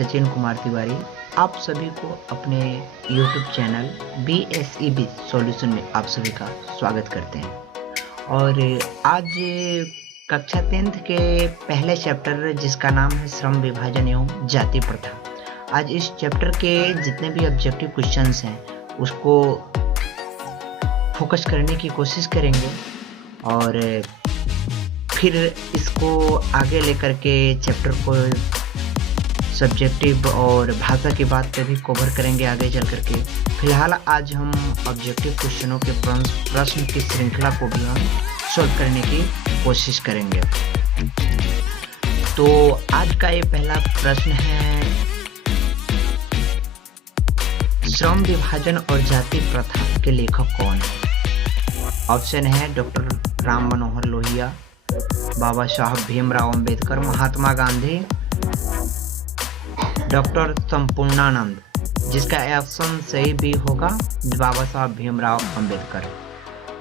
सचिन कुमार तिवारी आप सभी को अपने YouTube चैनल BSEB सॉल्यूशन में आप सभी का स्वागत करते हैं। और आज कक्षा 10th के पहले चैप्टर जिसका नाम है श्रम विभाजन एवं जाति प्रथा, आज इस चैप्टर के जितने भी ऑब्जेक्टिव क्वेश्चंस हैं उसको फोकस करने की कोशिश करेंगे और फिर इसको आगे लेकर के चैप्टर को सब्जेक्टिव और भाषा की बात पे भी कवर करेंगे आगे चल करके। फिलहाल आज हम ऑब्जेक्टिव क्वेश्चनों के प्रश्न की श्रृंखला को भी हम सॉल्व करने की कोशिश करेंगे। तो आज का ये पहला प्रश्न है, श्रम विभाजन और जाति प्रथा के लेखक कौन है? ऑप्शन है डॉक्टर राम मनोहर लोहिया, बाबा साहब भीमराव अंबेडकर, महात्मा गांधी, डॉक्टर संपूर्णानंद। जिसका ऑप्शन सही भी होगा बाबा साहब भीमराव अंबेडकर।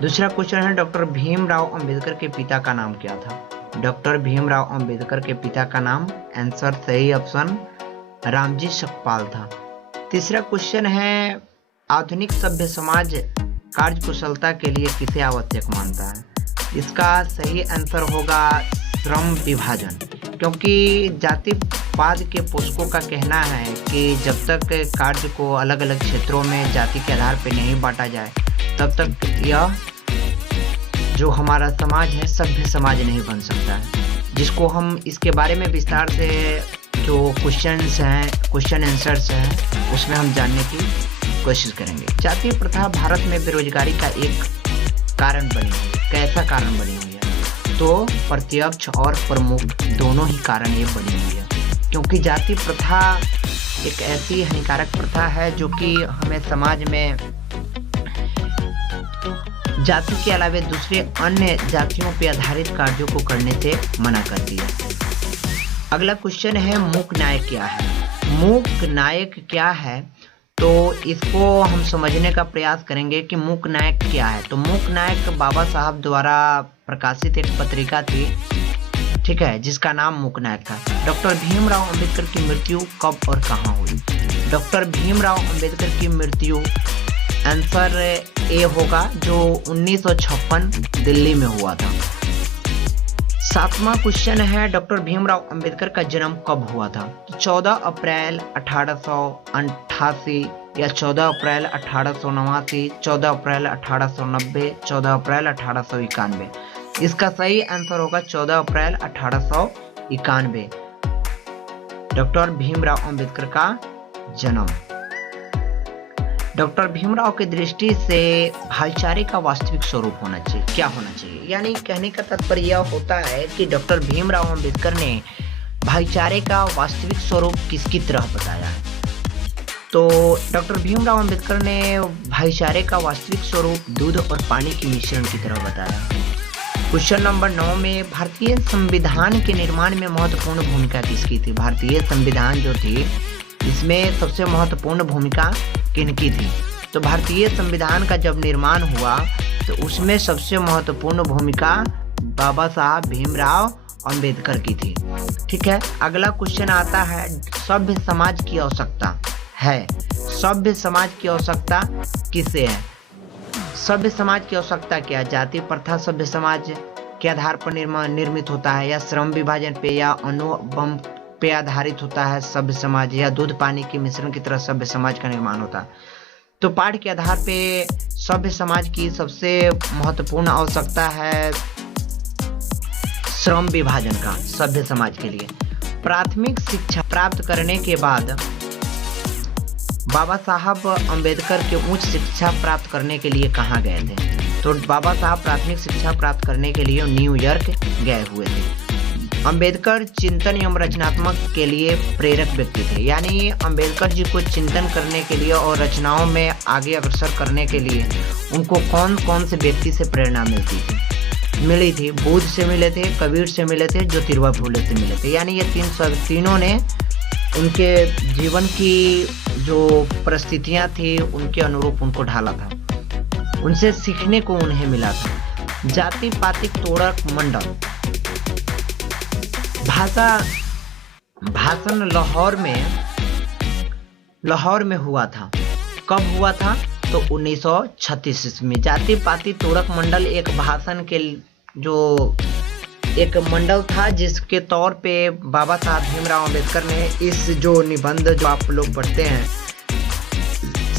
दूसरा क्वेश्चन है, डॉक्टर भीमराव अंबेडकर के पिता का नाम क्या था? डॉक्टर भीमराव अंबेडकर के पिता का नाम, आंसर सही ऑप्शन रामजी सकपाल था। तीसरा क्वेश्चन है, आधुनिक सभ्य समाज कार्यकुशलता के लिए किसे आवश्यक मानता है? इसका सही आंसर होगा श्रम विभाजन, क्योंकि जातिवाद के पोषकों का कहना है कि जब तक कार्य को अलग अलग क्षेत्रों में जाति के आधार पर नहीं बांटा जाए तब तक यह जो हमारा समाज है सभ्य समाज नहीं बन सकता है। जिसको हम इसके बारे में विस्तार से जो क्वेश्चंस हैं, क्वेश्चन आंसर्स हैं, उसमें हम जानने की कोशिश करेंगे। जाति प्रथा भारत में बेरोजगारी का एक कारण बनी हुई है। कैसा कारण बनी हुई है? तो प्रत्यक्ष और प्रमुख दोनों ही कारण ये बनी हुई है, क्योंकि जाति प्रथा एक ऐसी हानिकारक प्रथा है जो कि हमें समाज में जाति के अलावा दूसरे अन्य जातियों पर आधारित कार्यों को करने से मना करती है। अगला क्वेश्चन है, मूक नायक क्या है? मूक नायक क्या है? तो इसको हम समझने का प्रयास करेंगे कि मूक नायक क्या है। तो मूक नायक बाबा साहब द्वारा प्रकाशित एक पत्रिका थी, ठीक है, जिसका नाम मूक नायक था। डॉक्टर भीमराव अंबेडकर की मृत्यु कब और कहाँ हुई? डॉक्टर भीमराव अंबेडकर की मृत्यु आंसर ए होगा, जो 1956 दिल्ली में हुआ था। सातवां क्वेश्चन है, डॉक्टर भीमराव अंबेडकर का जन्म कब हुआ था? 14 अप्रैल 1888 या 14 अप्रैल 1889, 14 अप्रैल 1890, 14 अप्रैल 1891। इसका सही आंसर होगा 14 अप्रैल 1891, डॉक्टर भीमराव अंबेडकर का जन्म। डॉक्टर भीमराव की दृष्टि से भाईचारे का वास्तविक स्वरूप होना चाहिए, क्या होना चाहिए? यानी कहने का तात्पर्य यह होता है कि डॉक्टर भीमराव अंबेडकर ने भाईचारे का वास्तविक स्वरूप किसकी तरह बताया है? तो डॉक्टर भीमराव अंबेडकर ने भाईचारे का वास्तविक स्वरूप दूध और पानी के मिश्रण की तरह बताया। क्वेश्चन नंबर 9 में, भारतीय संविधान के निर्माण में महत्वपूर्ण भूमिका किसकी थी? भारतीय संविधान जो थी इसमें सबसे महत्वपूर्ण भूमिका किनकी थी? तो भारतीय संविधान का जब निर्माण हुआ तो उसमें सबसे महत्वपूर्ण भूमिका बाबा साहब भीमराव अंबेडकर की थी, ठीक है। अगला क्वेश्चन आता है, सभ्य समाज की आवश्यकता है। सभ्य समाज की आवश्यकता किसे है? सभ्य समाज की आवश्यकता क्या? जाति प्रथा सभ्य समाज के आधार पर निर्मित होता है, या श्रम विभाजन पे या अणुबम पे आधारित होता है सभ्य समाज, या दूध पानी के मिश्रण की तरह सभ्य समाज का निर्माण होता है? तो पाठ के आधार पे सभ्य समाज की सबसे महत्वपूर्ण आवश्यकता है श्रम विभाजन का सभ्य समाज के लिए। प्राथमिक शिक्षा प्राप्त करने के बाद बाबा साहब अंबेडकर के उच्च शिक्षा प्राप्त करने के लिए कहाँ गए थे? तो बाबा साहब प्राथमिक शिक्षा प्राप्त करने के लिए न्यूयॉर्क गए हुए थे। अंबेडकर चिंतन एवं रचनात्मक के लिए प्रेरक व्यक्ति थे, यानी अंबेडकर जी को चिंतन करने के लिए और रचनाओं में आगे अग्रसर करने के लिए उनको कौन कौन से व्यक्ति से प्रेरणा मिली थी? बुद्ध से मिले थे, कबीर से मिले थे, ज्योतिबा फुले से मिले थे। यानी ये तीनों ने उनके जीवन की जो परिस्थितियां थी उनके अनुरूप उनको ढाला था, उनसे सीखने को उन्हें मिला था। जाति पातिक तोड़क मंडल भाषण लाहौर में लाहौर में हुआ था। कब हुआ था? तो 1936 में। जाति पाति तोड़क मंडल एक भाषण के जो एक मंडल था जिसके तौर पे बाबा साहब भीमराव अंबेडकर ने इस जो निबंध जो आप लोग पढ़ते हैं,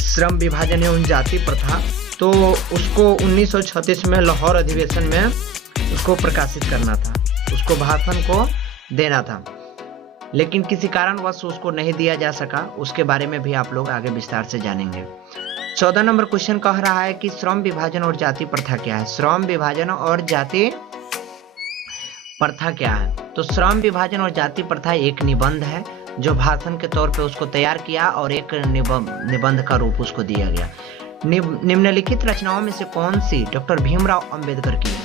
श्रम विभाजन एवं जाति प्रथा, तो उसको 1936 में लाहौर अधिवेशन में उसको प्रकाशित करना था, उसको भाषण को देना था, लेकिन किसी कारणवश उसको नहीं दिया जा सका। उसके बारे में भी आप लोग आगे विस्तार से जानेंगे। 14 नंबर क्वेश्चन कह रहा है कि श्रम विभाजन और जाति प्रथा क्या है? श्रम विभाजन और जाति प्रथा क्या है? तो श्रम विभाजन और जाति प्रथा एक निबंध है जो भाषण के तौर पे उसको तैयार किया और एक निबंध का रूप उसको दिया गया। निम्नलिखित रचनाओं में से कौन सी डॉक्टर भीमराव अंबेडकर की है?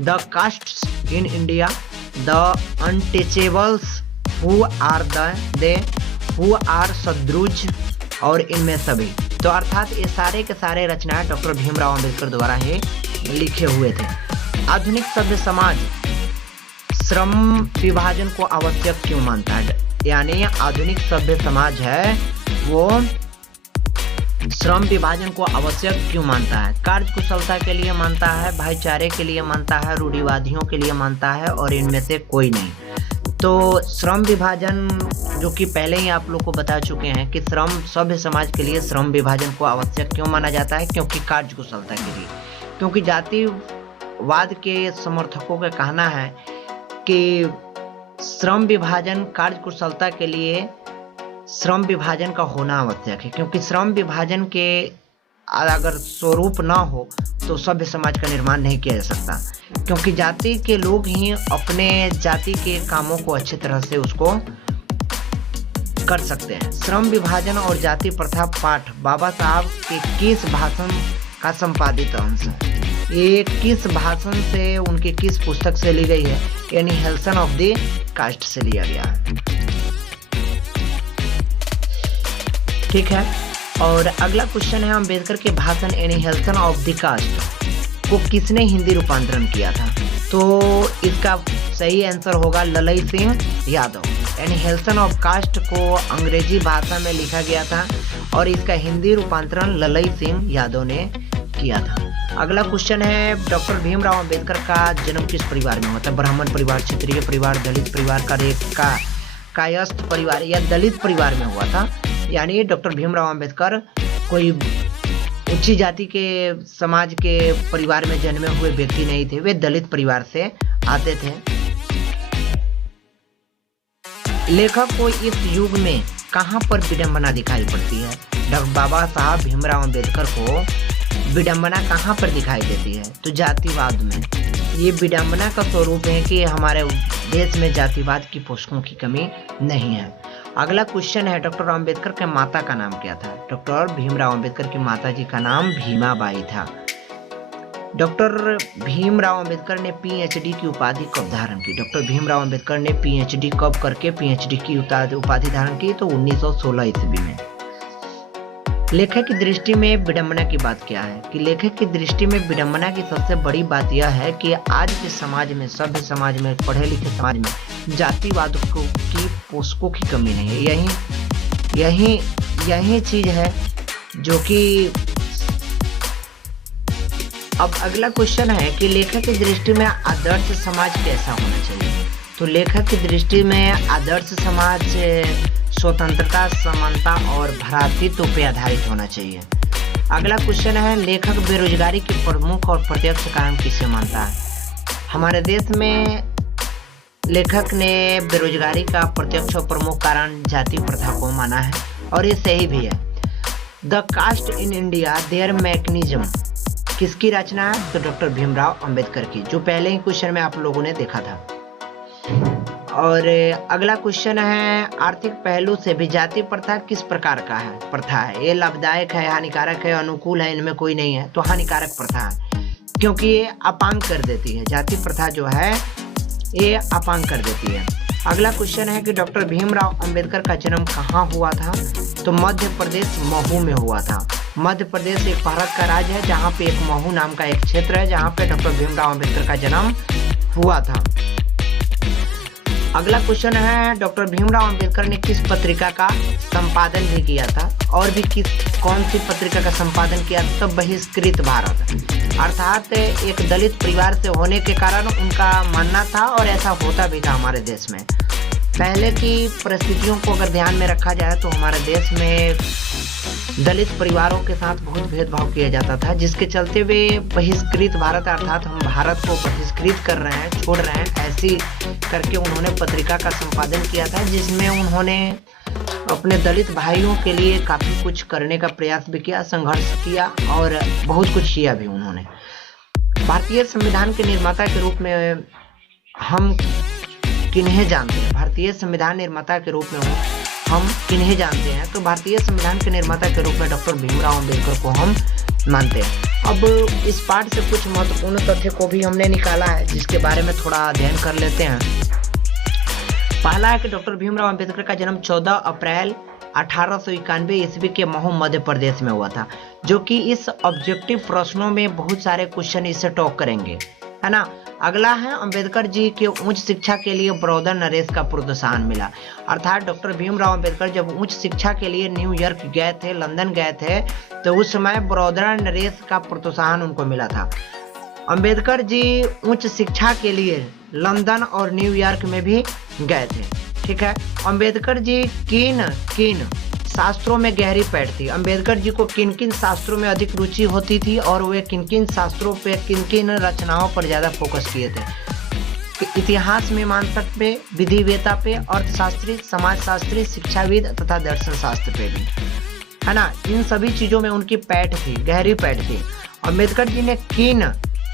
The castes in India, the untouchables, who are Shudras और इनमें सभी। तो अर्थात ये सारे के सारे रचनाएं डॉक्टर भीमराव अंबेडकर द्वारा ही लिखे हुए थे। आधुनिक सभ्य समाज श्रम विभाजन को आवश्यक क्यों मानता है? यानी आधुनिक सभ्य समाज है वो श्रम विभाजन को आवश्यक क्यों मानता है? कार्य कुशलता के लिए मानता है, भाईचारे के लिए मानता है, रूढ़िवादियों के लिए मानता है और इनमें से कोई नहीं। तो श्रम विभाजन जो कि पहले ही आप लोग को बता चुके हैं कि श्रम सभ्य समाज के लिए श्रम विभाजन को आवश्यक क्यों माना जाता है? क्योंकि कार्य कुशलता के लिए। क्योंकि जातिवाद के समर्थकों का कहना है कि श्रम विभाजन कार्य कुशलता के लिए श्रम विभाजन का होना आवश्यक है, क्योंकि श्रम विभाजन के अगर स्वरूप ना हो तो सभ्य समाज का निर्माण नहीं किया जा सकता, क्योंकि जाति के लोग ही अपने जाति के कामों को अच्छी तरह से उसको कर सकते हैं। श्रम विभाजन और जाति प्रथा पाठ बाबा साहब के किस भाषण का संपादित अंश है? ये किस भाषण से, उनके किस पुस्तक से ली गई है? एनिहिलेशन ऑफ द कास्ट से लिया गया है। ठीक है, और अगला क्वेश्चन है अम्बेडकर के भाषण एनिहिलेशन ऑफ द कास्ट को किसने हिंदी रूपांतरण किया था? तो इसका सही आंसर होगा Lalai Singh Yadav. Annihilation of caste को अंग्रेजी भाषा में लिखा गया था और इसका हिंदी रूपांतरण ललई सिंह यादव ने किया था। अगला क्वेश्चन है डॉक्टर भीमराव अंबेडकर का जन्म किस परिवार में हुआ था? ब्राह्मण परिवार, क्षत्रिय परिवार, दलित परिवार, कायस्थ परिवार या दलित परिवार में हुआ था। यानी डॉक्टर भीमराव अंबेडकर कोई उच्च जाति के समाज के परिवार में जन्मे हुए व्यक्ति नहीं थे, वे दलित परिवार से आते थे। लेखक को इस युग में कहां पर विडंबना दिखाई पड़ती है? डॉक्टर बाबा साहब भीमराव अंबेडकर को विडंबना कहां पर दिखाई देती है? तो जातिवाद में। ये विडंबना का स्वरूप है कि हमारे देश में जातिवाद की पोषकों की कमी नहीं है। अगला क्वेश्चन है डॉक्टर अंबेडकर के माता का नाम क्या था? डॉक्टर भीमराव अंबेडकर की माता जी का नाम भीमाबाई था। डॉक्टर भीमराव अंबेडकर ने पीएचडी की उपाधि कब धारण की? डॉक्टर भीमराव अंबेडकर ने पीएचडी कब करके पीएचडी की उपाधि धारण की? तो 1916 ईस्वी में। लेखक की दृष्टि में विडंबना की बात क्या है? कि लेखक की दृष्टि में विडंबना की सबसे बड़ी बात यह है कि आज के समाज में, सभ्य समाज में, पढ़े लिखे समाज में जातिवाद की पोषकों की कमी नहीं है। यही चीज है जो कि अब अगला क्वेश्चन है कि लेखक की दृष्टि में आदर्श समाज कैसा होना चाहिए? तो लेखक की दृष्टि में आदर्श समाज स्वतंत्रता, समानता और भ्रातृत्व पे आधारित होना चाहिए। अगला क्वेश्चन है लेखक बेरोजगारी के प्रमुख और प्रत्यक्ष कारण किसे मानता है? हमारे देश में लेखक ने बेरोजगारी का प्रत्यक्ष और प्रमुख कारण जाति प्रथा को माना है और ये सही भी है। The caste in India there mechanism किसकी रचना है? तो डॉक्टर भीमराव अंबेडकर की, जो पहले ही क्वेश्चन में आप लोगों ने देखा था। और अगला क्वेश्चन है आर्थिक पहलू से भी जाति प्रथा किस प्रकार का है? प्रथा है ये लाभदायक है, हानिकारक है, अनुकूल है? इनमें कोई नहीं है, तो हानिकारक प्रथा है, क्योंकि ये अपांग कर देती है। जाति प्रथा जो है ये अपांग कर देती है। अगला क्वेश्चन है कि डॉक्टर भीमराव अंबेडकर का जन्म कहाँ हुआ था? तो मध्य प्रदेश महू में हुआ था। मध्य प्रदेश एक भारत का राज्य है जहाँ पे एक महू नाम का एक क्षेत्र है जहाँ पे डॉक्टर भीमराव अंबेडकर का जन्म हुआ था। अगला क्वेश्चन है, डॉक्टर भीमराव अंबेडकर ने किस पत्रिका का संपादन भी किया था, और भी कौन सी पत्रिका का संपादन किया था? तो बहिष्कृत भारत, अर्थात एक दलित परिवार से होने के कारण उनका मानना था, और ऐसा होता भी था हमारे देश में। पहले की परिस्थितियों को अगर ध्यान में रखा जाए तो हमारे देश में दलित परिवारों के साथ बहुत भेदभाव किया जाता था, जिसके चलते वे बहिष्कृत भारत, अर्थात हम भारत को बहिष्कृत कर रहे हैं, छोड़ रहे हैं, ऐसी करके उन्होंने पत्रिका का संपादन किया था, जिसमें उन्होंने अपने दलित भाइयों के लिए काफ़ी कुछ करने का प्रयास भी किया, संघर्ष किया और बहुत कुछ किया भी उन्होंने। भारतीय संविधान के निर्माता के रूप में हम किन्हें जानते हैं? भारतीय संविधान निर्माता के रूप में हम किन्हें जानते हैं? तो भारतीय संविधान के निर्माता के रूप में डॉक्टर भीमराव अंबेडकर को हम मानते हैं। अब इस पाठ से कुछ महत्वपूर्ण तथ्य को भी हमने निकाला है, जिसके बारे में थोड़ा अध्ययन कर लेते हैं। पहला है कि डॉक्टर भीमराव अंबेडकर का जन्म 14 अप्रैल 1891 ईस्वी के महू मध्य प्रदेश में हुआ था, जो कि इस ऑब्जेक्टिव प्रश्नों में बहुत सारे क्वेश्चन इससे टॉक करेंगे, है ना। अगला है, अंबेडकर जी के उच्च शिक्षा के लिए बड़ौदा नरेश का प्रोत्साहन मिला, अर्थात डॉक्टर भीमराव अंबेडकर जब उच्च शिक्षा के लिए न्यूयॉर्क गए थे, लंदन गए थे, तो उस समय बड़ौदा नरेश का प्रोत्साहन उनको मिला था। अंबेडकर जी उच्च शिक्षा के लिए लंदन और न्यूयॉर्क में भी गए थे, ठीक है। अंबेडकर जी किन शास्त्रों में गहरी पैठ थी? अंबेडकर जी को किन किन शास्त्रों में अधिक रुचि होती थी, और वे किन किन शास्त्रों पे, किन किन रचनाओं पर ज़्यादा फोकस किए थे? इतिहास मीमांसक पे, विधिवेता पे, अर्थशास्त्री, समाजशास्त्री, शिक्षाविद तथा दर्शन शास्त्र पे भी, है ना। इन सभी चीज़ों में उनकी पैठ थी, गहरी पैठ थी। अंबेडकर जी ने किन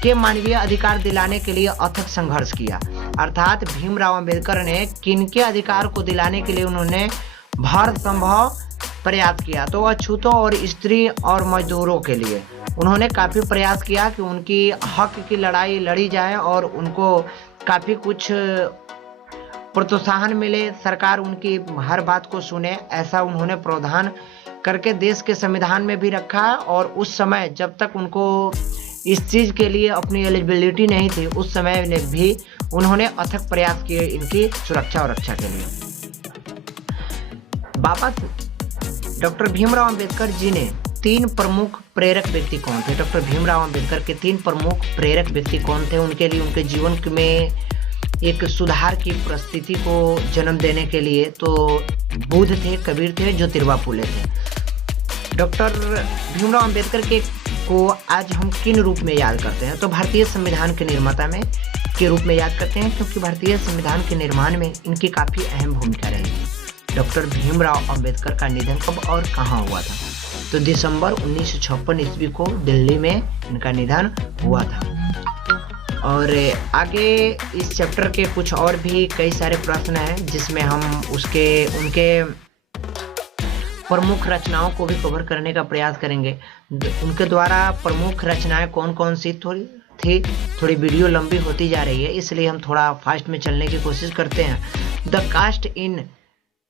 के मानवीय अधिकार दिलाने के लिए अथक संघर्ष किया, अर्थात भीमराव अंबेडकर ने किन के अधिकार को दिलाने के लिए उन्होंने भर संभव प्रयास किया? तो अछूतों और स्त्री और मजदूरों के लिए उन्होंने काफ़ी प्रयास किया कि उनकी हक की लड़ाई लड़ी जाए और उनको काफ़ी कुछ प्रोत्साहन मिले, सरकार उनकी हर बात को सुने, ऐसा उन्होंने प्रावधान करके देश के संविधान में भी रखा। और उस समय जब तक उनको इस चीज़ के लिए अपनी एलिजिबिलिटी नहीं थी, उस समय में भी उन्होंने अथक प्रयास किए इनकी सुरक्षा और रक्षा के लिए। बाबा डॉक्टर भीमराव अंबेडकर जी ने 3 प्रमुख प्रेरक व्यक्ति कौन थे? डॉक्टर भीमराव अंबेडकर के 3 प्रमुख प्रेरक व्यक्ति कौन थे? उनके लिए, उनके जीवन में एक सुधार की परिस्थिति को जन्म देने के लिए तो बुद्ध थे, कबीर थे, ज्योतिबा फुले थे। डॉक्टर भीमराव अंबेडकर को आज हम किन रूप में याद करते हैं? तो भारतीय संविधान के निर्माता में के रूप में याद करते हैं, क्योंकि भारतीय संविधान के निर्माण में इनकी काफ़ी अहम भूमिका रही। डॉक्टर भीमराव अंबेडकर का निधन कब और कहाँ हुआ था? तो दिसंबर 1956 ईस्वी को दिल्ली में इनका निधन हुआ था। और आगे इस चैप्टर के कुछ और भी कई सारे प्रश्न हैं, जिसमें हम उनके प्रमुख रचनाओं को भी कवर करने का प्रयास करेंगे। उनके द्वारा प्रमुख रचनाएं कौन कौन सी थोड़ी वीडियो लंबी होती जा रही है, इसलिए हम थोड़ा फास्ट में चलने की कोशिश करते हैं। The caste in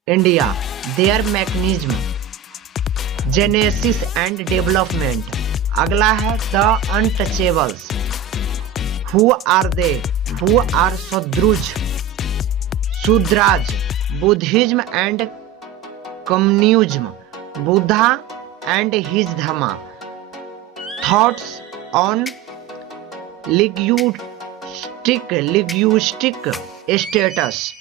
India, there mechanism, genesis and development. अगला है the untouchables, who are they, who are Shudras, Buddhism and communism, Buddha and his dharma, thoughts on linguistic states,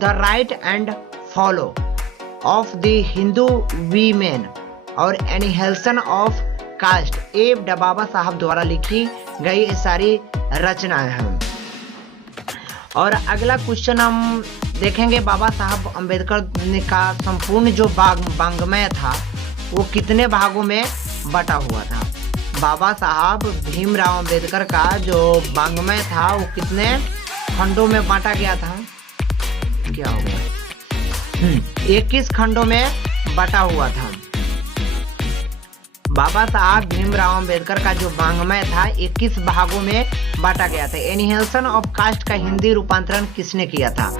the right and follow of the Hindu women और annihilation of caste, ये बाबा साहब द्वारा लिखी गई सारी रचनाएं हैं। और अगला क्वेश्चन हम देखेंगे, बाबा साहब अंबेडकर का संपूर्ण जो वाङ्मय था वो कितने भागों में बटा हुआ था? बाबा साहब भीमराव अंबेडकर का जो वाङ्मय था वो कितने खंडों में बांटा गया था? क्या हो गया? 21 खंडों में बटा हुआ था। बाबा साहब भीमराव अंबेडकर का जो वाङ्मय था 21 भागों में बांटा गया था। एनिहिलेशन ऑफ कास्ट का हिंदी रूपांतरण किसने किया था?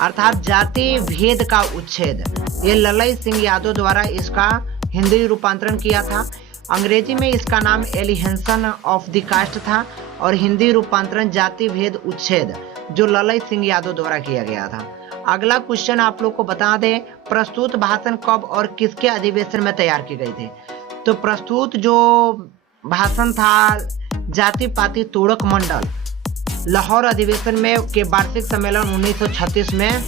अर्थात जाति भेद का उच्छेद, ये ललई सिंह यादव द्वारा इसका हिंदी रूपांतरण किया था। अंग्रेजी में इसका नाम एलिहेंशन ऑफ द कास्ट था और हिंदी रूपांतरण जाति भेद उच्छेद जो ललई सिंह यादव द्वारा किया गया था। अगला क्वेश्चन आप लोग को बता दें, प्रस्तुत भाषण कब और किसके अधिवेशन में तैयार की गई थी। तो प्रस्तुत जो भाषण था जाति पाति तोड़क मंडल लाहौर अधिवेशन में के वार्षिक सम्मेलन 1936 में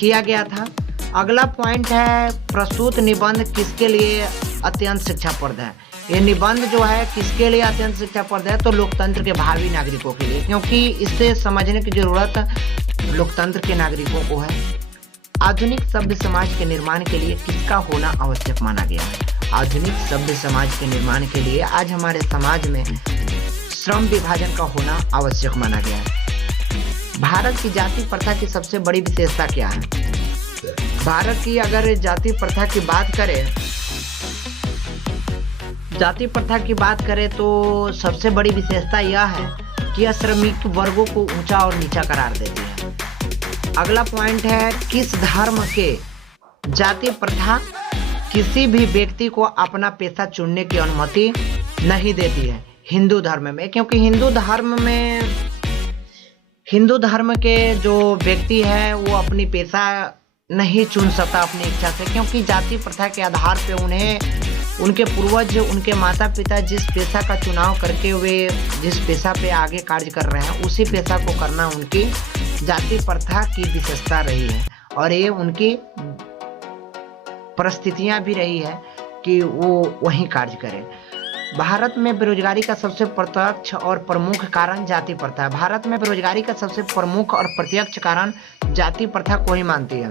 किया गया था। अगला पॉइंट है, प्रस्तुत निबंध किसके लिए अत्यंत शिक्षाप्रद है। ये निबंध जो है किसके लिए अत्यंत शिक्षाप्रद है, तो लोकतंत्र के भावी नागरिकों के लिए, क्योंकि इससे समझने की जरूरत लोकतंत्र के नागरिकों को है। आधुनिक सभ्य समाज के निर्माण के लिए किसका होना आवश्यक माना गया है। आधुनिक सभ्य समाज के निर्माण के लिए आज हमारे समाज में श्रम विभाजन का होना आवश्यक माना गया है। भारत की जाति प्रथा की सबसे बड़ी विशेषता क्या है। भारत की अगर जाति प्रथा की बात करें तो सबसे बड़ी विशेषता यह है कि यह श्रमिक वर्गों को ऊंचा और नीचा करार देती है। अगला पॉइंट है, किस धर्म के जाति प्रथा किसी भी व्यक्ति को अपना पेशा चुनने की अनुमति नहीं देती है। हिंदू धर्म में, क्योंकि हिंदू धर्म के जो व्यक्ति है वो अपनी पेशा नहीं चुन सकता अपनी इच्छा से, क्योंकि जाति प्रथा के आधार पे उन्हें उनके पूर्वज, उनके माता पिता जिस पेशा का चुनाव करके वे जिस पेशा पे आगे कार्य कर रहे हैं उसी पेशा को करना उनकी जाति प्रथा की विशेषता रही है, और ये उनकी परिस्थितियां भी रही है कि वो वहीं कार्य करें। भारत में बेरोजगारी का सबसे प्रत्यक्ष और प्रमुख कारण जाति प्रथा है। भारत में बेरोजगारी का सबसे प्रमुख और प्रत्यक्ष कारण जाति प्रथा को ही मानती है।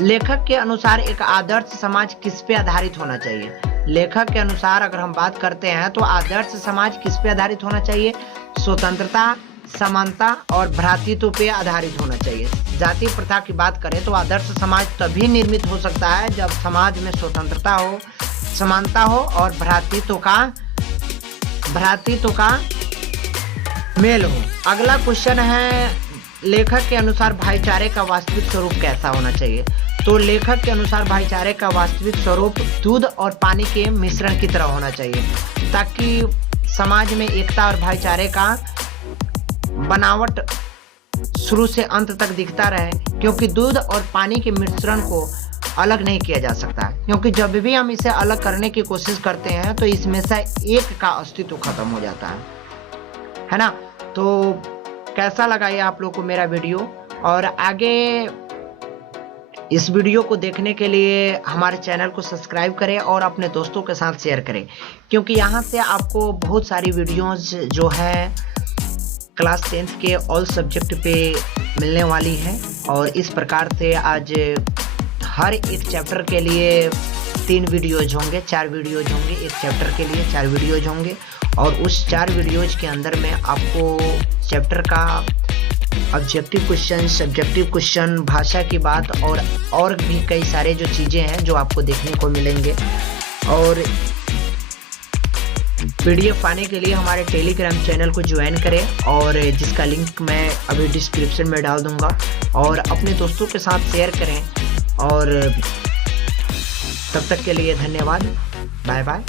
लेखक के अनुसार एक आदर्श समाज किस पे आधारित होना चाहिए। लेखक के अनुसार अगर हम बात करते हैं तो आदर्श समाज किस पे आधारित होना चाहिए, स्वतंत्रता, समानता और भ्रातृत्व पे आधारित होना चाहिए। जाति प्रथा की बात करें तो आदर्श समाज तभी निर्मित हो सकता है जब समाज में स्वतंत्रता हो, समानता हो और भ्रातृत्व का मेल हो। अगला क्वेश्चन है, लेखक के अनुसार भाईचारे का वास्तविक स्वरूप कैसा होना चाहिए। तो लेखक के अनुसार भाईचारे का वास्तविक स्वरूप दूध और पानी के मिश्रण की तरह होना चाहिए, ताकि समाज में एकता और भाईचारे का बनावट शुरू से अंत तक दिखता रहे, क्योंकि दूध और पानी के मिश्रण को अलग नहीं किया जा सकता, क्योंकि जब भी हम इसे अलग करने की कोशिश करते हैं तो इसमें से एक का अस्तित्व खत्म हो जाता है ना। तो कैसा लगा ये आप लोग को मेरा वीडियो, और आगे इस वीडियो को देखने के लिए हमारे चैनल को सब्सक्राइब करें और अपने दोस्तों के साथ शेयर करें, क्योंकि यहाँ से आपको बहुत सारी वीडियोस जो है क्लास 10th के ऑल सब्जेक्ट पे मिलने वाली है। और इस प्रकार से आज हर एक चैप्टर के लिए 3 वीडियोज होंगे, 4 वीडियोज होंगे, एक चैप्टर के लिए 4 वीडियोज होंगे, और उस 4 वीडियोज के अंदर में आपको चैप्टर का ऑब्जेक्टिव क्वेश्चन, सब्जेक्टिव क्वेश्चन, भाषा की बात और भी कई सारे जो चीज़ें हैं जो आपको देखने को मिलेंगे। और पीडीएफ पाने के लिए हमारे टेलीग्राम चैनल को ज्वाइन करें, और जिसका लिंक मैं अभी डिस्क्रिप्शन में डाल दूंगा, और अपने दोस्तों के साथ शेयर करें। और तब तक के लिए धन्यवाद, बाय बाय।